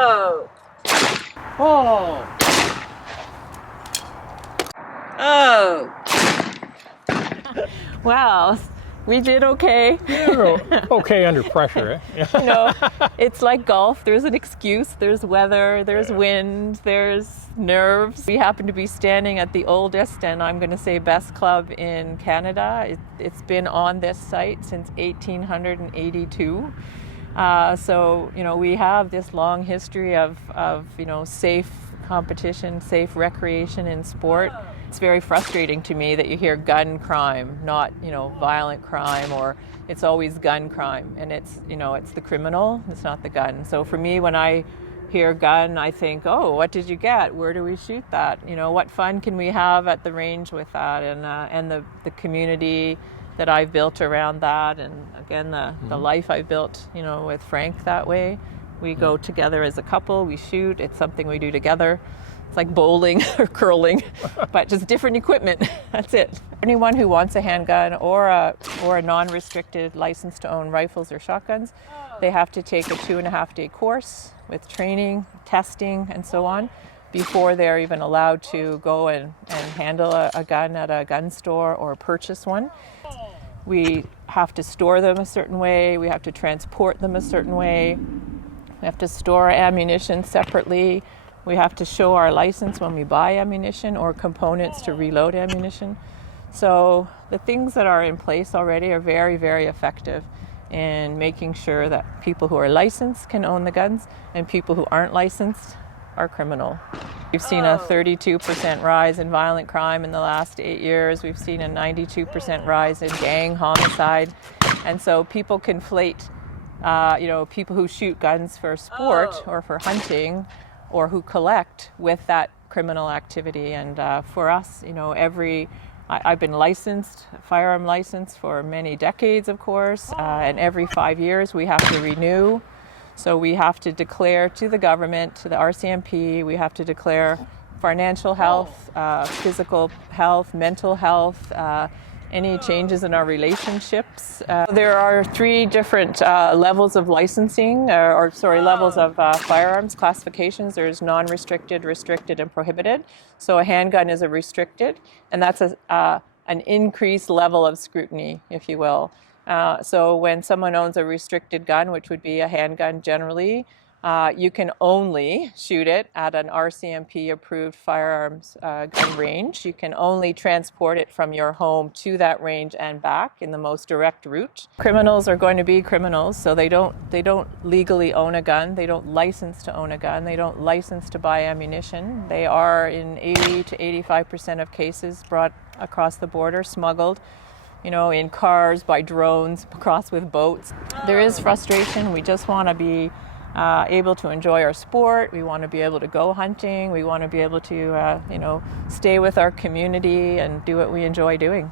Oh. Oh! Oh. Well, we did okay. Okay under pressure, eh? You know, it's like golf. There's an excuse. There's weather. There's wind. There's nerves. We happen to be standing at the oldest and I'm going to say best club in Canada. It's been on this site since 1882. So, you know, we have this long history of you know, safe competition, safe recreation in sport. It's very frustrating to me that you hear gun crime, not, you know, violent crime, or it's always gun crime. And it's, you know, it's the criminal, it's not the gun. So for me, when I hear gun, I think, oh, what did you get? Where do we shoot that? You know, what fun can we have at the range with that? And the community that I've built around that, and again, the life I built, you know, with Frank that way. We go together as a couple, we shoot, it's something we do together. It's like bowling or curling, but just different equipment. That's it. Anyone who wants a handgun or a non-restricted license to own rifles or shotguns, they have to take a 2.5-day course with training, testing, and so on before they're even allowed to go and handle a gun at a gun store or purchase one. We have to store them a certain way. We have to transport them a certain way. We have to store ammunition separately. We have to show our license when we buy ammunition or components to reload ammunition. So the things that are in place already are very, very effective in making sure that people who are licensed can own the guns and people who aren't licensed are criminal. We've seen a 32% rise in violent crime in the last 8 years. We've seen a 92% rise in gang homicide. And so people conflate, you know, people who shoot guns for sport or for hunting or who collect with that criminal activity. And for us, you know, I've been licensed, firearm licensed for many decades, of course, and every 5 years we have to renew. So we have to declare to the government, to the RCMP, we have to declare financial health, physical health, mental health, any changes in our relationships. There are 3 different levels of licensing, levels of firearms classifications. There's non-restricted, restricted, and prohibited. So a handgun is a restricted, and that's an increased level of scrutiny, if you will. So when someone owns a restricted gun, which would be a handgun generally, you can only shoot it at an RCMP-approved firearms gun range. You can only transport it from your home to that range and back in the most direct route. Criminals are going to be criminals, so they don't legally own a gun. They don't license to own a gun. They don't license to buy ammunition. They are, in 80 to 85% of cases, brought across the border, smuggled, you know, in cars, by drones, across with boats. There is frustration. We just want to be able to enjoy our sport. We want to be able to go hunting. We want to be able to, you know, stay with our community and do what we enjoy doing.